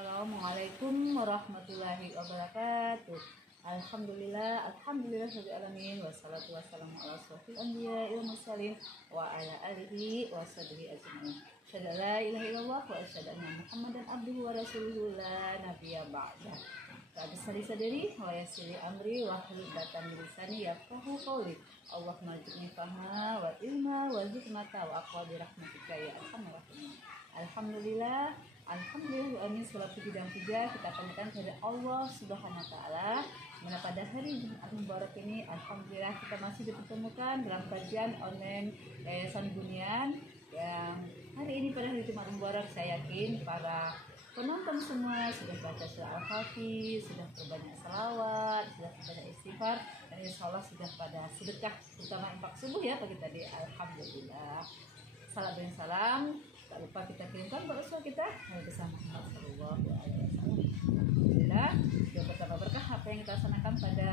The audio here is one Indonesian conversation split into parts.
Assalamualaikum warahmatullahi wabarakatuh. Alhamdulillah rabbil alamin wassalatu wassalamu ala asyrofil anbiya'i wal mursalin wa ala alihi wa sahbihi ajmain. Asyhadu an la ilaha illallah wa asyhadu anna Muhammadan abduhu wa rasuluhu la nabiyya ba'da. Rabbi shrah sadri wa yassir li amri wahlul 'uqdatam min lisani yafqahu qawli. Allahumma ij'alni fahma wa ilma wa hikmata wa aqwa bi rahmatika ya arhamar rahimin. Alhamdulillah amin. Salat puji dan puja kita panjatkan kepada Allah Subhanahu wa taala. Mana pada hari Jumat Mubarak ini alhamdulillah kita masih dipertemukan dalam kajian online Yayasan Bunian yang hari ini pada hari Jumat Mubarak saya yakin para penonton semua sudah baca surah Al-Hafiz, sudah berbanyak salawat, sudah berbanyak istighfar, dan insya Allah sudah pada sedekah terutama infak subuh ya pagi tadi. Alhamdulillah. Salam dan salam tak lupa kita kirimkan buat Rasul kita Nabi bersama Muhammad sallallahu alaihi wasallam. Alhamdulillah sudah bertambah berkah apa yang kita laksanakan pada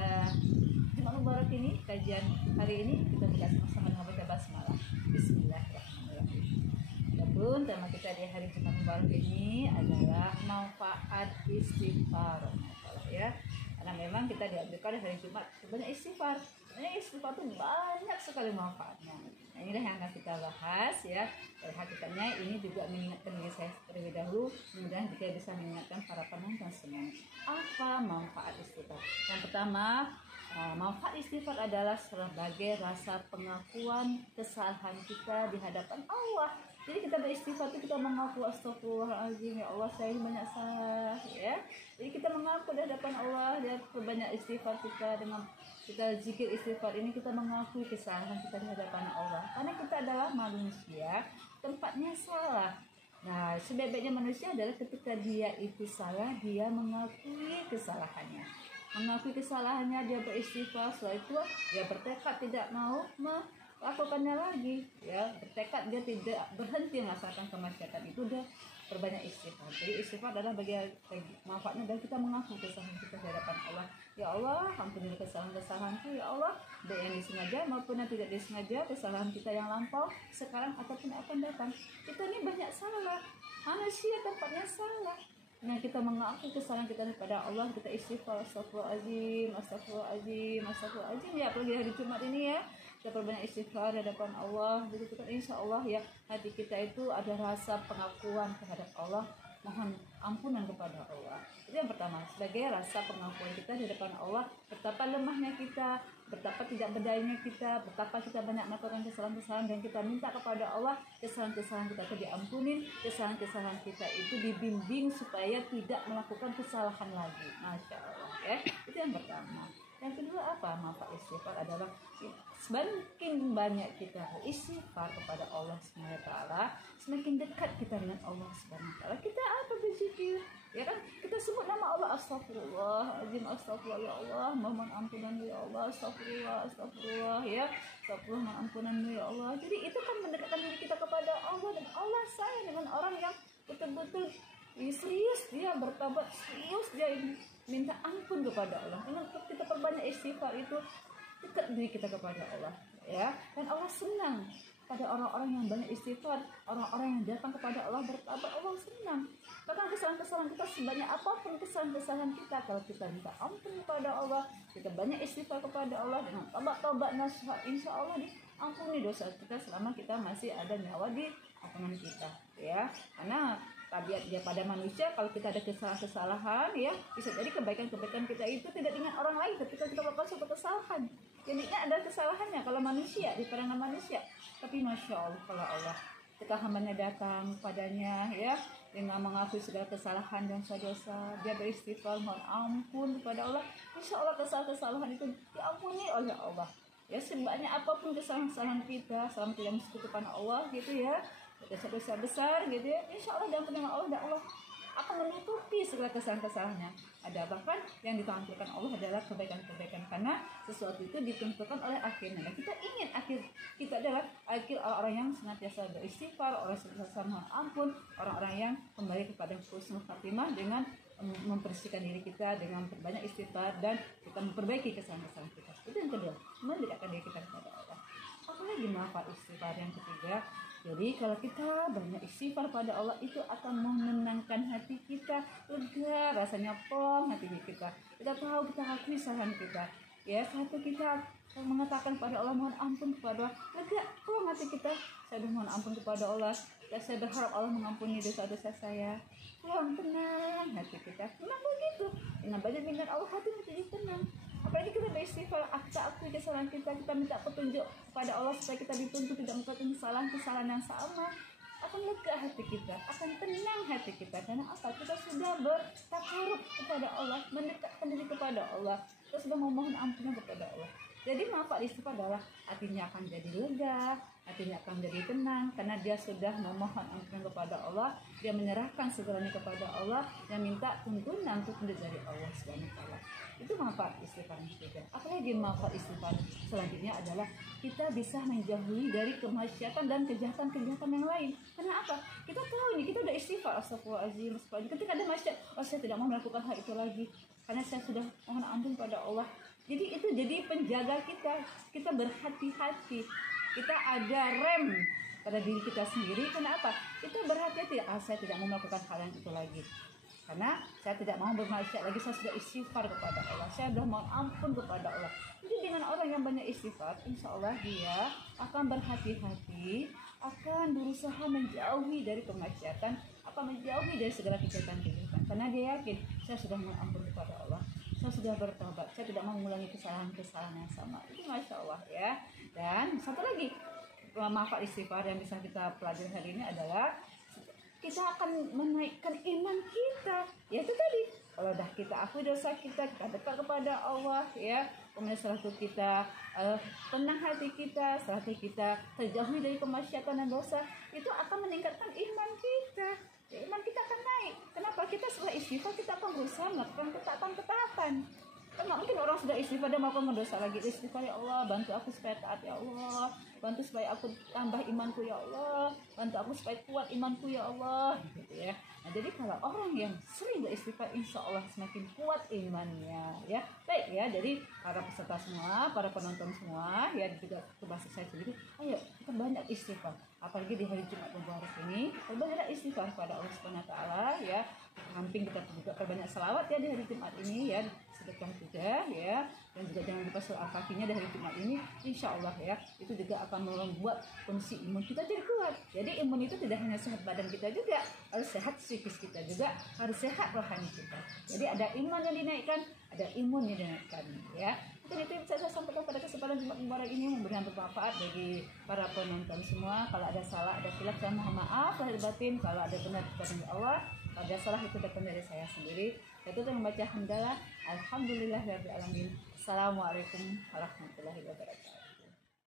Jumat Mubarak ini. Kajian hari ini kita buka sama-sama dengan baca basmalah. Bismillahirrahmanirrahim. Adapun tema kita di hari Jumat Mubarak ini adalah manfaat istighfar, ya. Karena memang kita dianjurkan hari Jumat banyak istighfar. Ini istighfar itu banyak sekali manfaatnya. Nah, inilah yang akan kita bahas ya. Dan hakikatnya ini juga mengingatkan diri saya terlebih dahulu. Mudah-mudahan juga bisa mengingatkan para penonton semua. Apa manfaat istighfar? Yang pertama, manfaat istighfar adalah sebagai rasa pengakuan kesalahan kita di hadapan Allah. Jadi kita beristighfar itu kita mengaku astagfirullahaladzim, ya Allah saya ini banyak salah ya. Jadi kita mengaku di hadapan Allah dan perbanyak istighfar kita. Dengan kita zikir istighfar ini kita mengakui kesalahan kita di hadapan Allah. Karena kita adalah manusia, tempatnya salah. Nah, sebaik-baiknya manusia adalah ketika dia itu salah, dia mengakui kesalahannya. Mengakui kesalahannya, dia beristighfar, setelah itu dia bertekad tidak mau melakukannya lagi, ya, bertekad dia tidak berhenti melaksanakan kemaksiatan itu, dia berbanyak istighfar. Jadi istighfar adalah bagian manfaatnya dan kita mengaku kesalahan kita di hadapan Allah. Ya Allah, ampuni kesalahan-kesalahanku ya Allah, baik yang disengaja maupun yang tidak disengaja, kesalahan kita yang lampau, sekarang ataupun akan datang. Kita ini banyak salah, manusia tempatnya salah. Nah, kita mengaku kesalahan kita kepada Allah, kita istighfar, astagfirullahaladzim, astagfirullahaladzim, astagfirullahaladzim ya, apalagi hari Jumat ini ya. Kita perbanyak istighfar di hadapan Allah. Begitu kan insya Allah ya, hati kita itu ada rasa pengakuan terhadap Allah, mohon ampunan kepada Allah. Itu yang pertama, sebagai rasa pengakuan kita di hadapan Allah, betapa lemahnya kita, betapa tidak berdayanya kita, betapa kita banyak melakukan kesalahan-kesalahan, dan kita minta kepada Allah kesalahan-kesalahan kita itu diampuni, kesalahan-kesalahan kita itu dibimbing supaya tidak melakukan kesalahan lagi. Masya Allah ya. Itu yang pertama. Yang kedua apa? Manfaat istighfar adalah semakin banyak kita beristighfar kepada Allah SWT, semakin dekat kita dengan Allah SWT. Kita apa berzikir? Ya kan? Kita sebut nama Allah, astagfirullahaladzim, astagfirullah ya Allah, mohon ampunan ya Allah, astagfirullah ya, astagfirullah, mohon ampunan ya Allah. Jadi itu kan mendekatkan diri kita kepada Allah, dan Allah sayang dengan orang yang betul-betul serius dia bertobat, serius dia minta ampun kepada Allah. Dengan kita perbanyak istighfar itu dekat diri kita kepada Allah ya. Dan Allah senang pada orang-orang yang banyak istighfar, orang-orang yang datang kepada Allah bertobat, Allah senang. Bahkan kesalahan-kesalahan kita sebanyak apapun kesalahan-kesalahan kita, kalau kita minta ampun kepada Allah, kita banyak istighfar kepada Allah dengan tobat nasuha, insya Allah diampuni dosa kita selama kita masih ada nyawa di ampunan kita ya. Karena tabiat dia pada manusia, kalau kita ada kesalahan ya, bisa jadi kebaikan-kebaikan kita itu tidak diingat orang lain ketika kita melakukan suatu kesalahan. Jadinya ada kesalahannya kalau manusia, di pandangan manusia. Tapi Masya Allah, kalau Allah, ketika hambanya datang padanya ya, dengan mengakui segala kesalahan dan dosa, dia beristighfar, mohon ampun kepada Allah, insya Allah kesalahan itu diampuni oleh Allah. Ya, sebanyak apapun kesalahan-kesalahan kita, selama tidak mensekutukan Allah gitu ya, dosa-dosa besar gitu ya, insya Allah diampuni oleh Allah, dan Allah akan menutupi segala kesalahan-kesalahannya. Ada bahkan yang ditampilkan Allah adalah kebaikan-kebaikan, karena sesuatu itu ditentukan oleh akhirnya. Dan kita ingin akhir kita adalah akhir orang-orang yang senantiasa beristighfar, orang senantiasa mohon ampun, orang-orang yang kembali kepada husnul khatimah dengan membersihkan diri kita dengan banyak istighfar, dan kita memperbaiki kesalahan-kesalahan kita. Itu yang kedua, mendekatkan diri kita kepada Allah. Apalagi manfaat istighfar yang ketiga, Jadi kalau kita banyak istighfar pada Allah itu akan menenangkan hati kita, lega, rasanya plong hati kita. Kita tahu kita akui kesalahan kita. Ya, satu kita mengatakan pada Allah mohon ampun kepada Allah, lega, plong hati kita. Saya mohon ampun kepada Allah. Dan saya berharap Allah mengampuni dosa-dosa saya. Plong, tenang hati kita. Tenang begitu. Dengan banyak minat Allah hati menjadi tenang. Apalagi kita beristighfar, kita akui kesalahan kita minta petunjuk kepada Allah supaya kita dituntut tidak melakukan kesalahan yang sama, akan lega hati kita, akan tenang hati kita. Karena apa? Kita sudah bertakarub kepada Allah, mendekatkan diri kepada Allah, kita sudah memohon ampunan kepada Allah. Jadi manfaat istighfar adalah hatinya akan jadi lega, hatinya akan jadi tenang karena dia sudah memohon ampunan kepada Allah, dia menyerahkan segalanya kepada Allah dan minta tuntunan dari Allah Subhanahu wa taala. Itu manfaat istighfar. Apalagi manfaat istighfar selanjutnya adalah kita bisa menjauhi dari kemaksiatan dan kejahatan-kejahatan yang lain. Karena apa? Kita tahu nih, kita udah istighfar, astagfirullahaladzim, ketika ada maksiat, saya tidak mau melakukan hal itu lagi karena saya sudah mohon ampun pada Allah. Jadi itu jadi penjaga kita berhati-hati, kita ada rem pada diri kita sendiri. Kenapa? Kita berhati-hati, saya tidak mau melakukan hal yang itu lagi karena saya tidak mau bermaksiat lagi, saya sudah istighfar kepada Allah, saya sudah mohon ampun kepada Allah. Jadi dengan orang yang banyak istighfar, insya Allah dia akan berhati-hati, akan berusaha menjauhi dari kemaksiatan, akan menjauhi dari segala kejahatan-kejahatan karena dia yakin saya sudah mohon ampun kepada Allah, saya sudah bertobat, saya tidak mau mengulangi kesalahan-kesalahan yang sama. Itu Masya Allah ya. Dan satu lagi manfaat istighfar yang bisa kita pelajari hari ini adalah kita akan menaikkan iman kita. Ya itu tadi, kalau dah kita akui dosa kita dekat kepada Allah ya, kemudian setelah itu kita tenang hati kita, setelah itu kita terjauhi dari kemaksiatan dan dosa, itu akan meningkatkan iman kita. Ya, iman kita akan naik. Kenapa? Kita setelah istighfar kita akan berusaha melakukan ketaatan. Kan nggak mungkin orang sudah istighfar dan melakukan dosa lagi. Istighfar, ya Allah, bantu aku supaya taat ya Allah, bantu supaya aku tambah imanku ya Allah, bantu aku supaya kuat imanku ya Allah, gitu ya. Nah, jadi kalau orang yang sering beristighfar, insya Allah semakin kuat imannya ya. Baik ya, jadi para peserta semua, para penonton semua ya, juga termasuk saya sendiri, ayo kita banyak istighfar. Apalagi di hari Jumat Mubarak ini, banyak istighfar pada Allah Subhanahu wa taala ya. Samping kita juga perbanyak selawat ya di hari Jumat ini ya, sedekah juga ya, dan juga jangan lupa surah Al-Fatihahnya di hari Jumat ini, insya Allah ya, itu juga akan membuat fungsi imun kita jadi kuat. Jadi imun itu tidak hanya sehat badan kita juga, harus sehat psikis kita juga, harus sehat rohani kita. Jadi ada iman yang dinaikkan, ada imun yang dinaikkan ya. Mungkin itu yang bisa saya sampaikan pada kesempatan Jumat Mubarak ini, mudah-mudahan bermanfaat bagi para penonton semua. Kalau ada salah, ada khilaf, saya mohon maaf lahir batin. Kalau ada benar kepada Allah, kalau ada salah itu datang dari saya sendiri. Saya tutup membaca hamdalah, alhamdulillahirabbil alamin. Assalamualaikum warahmatullahi wabarakatuh.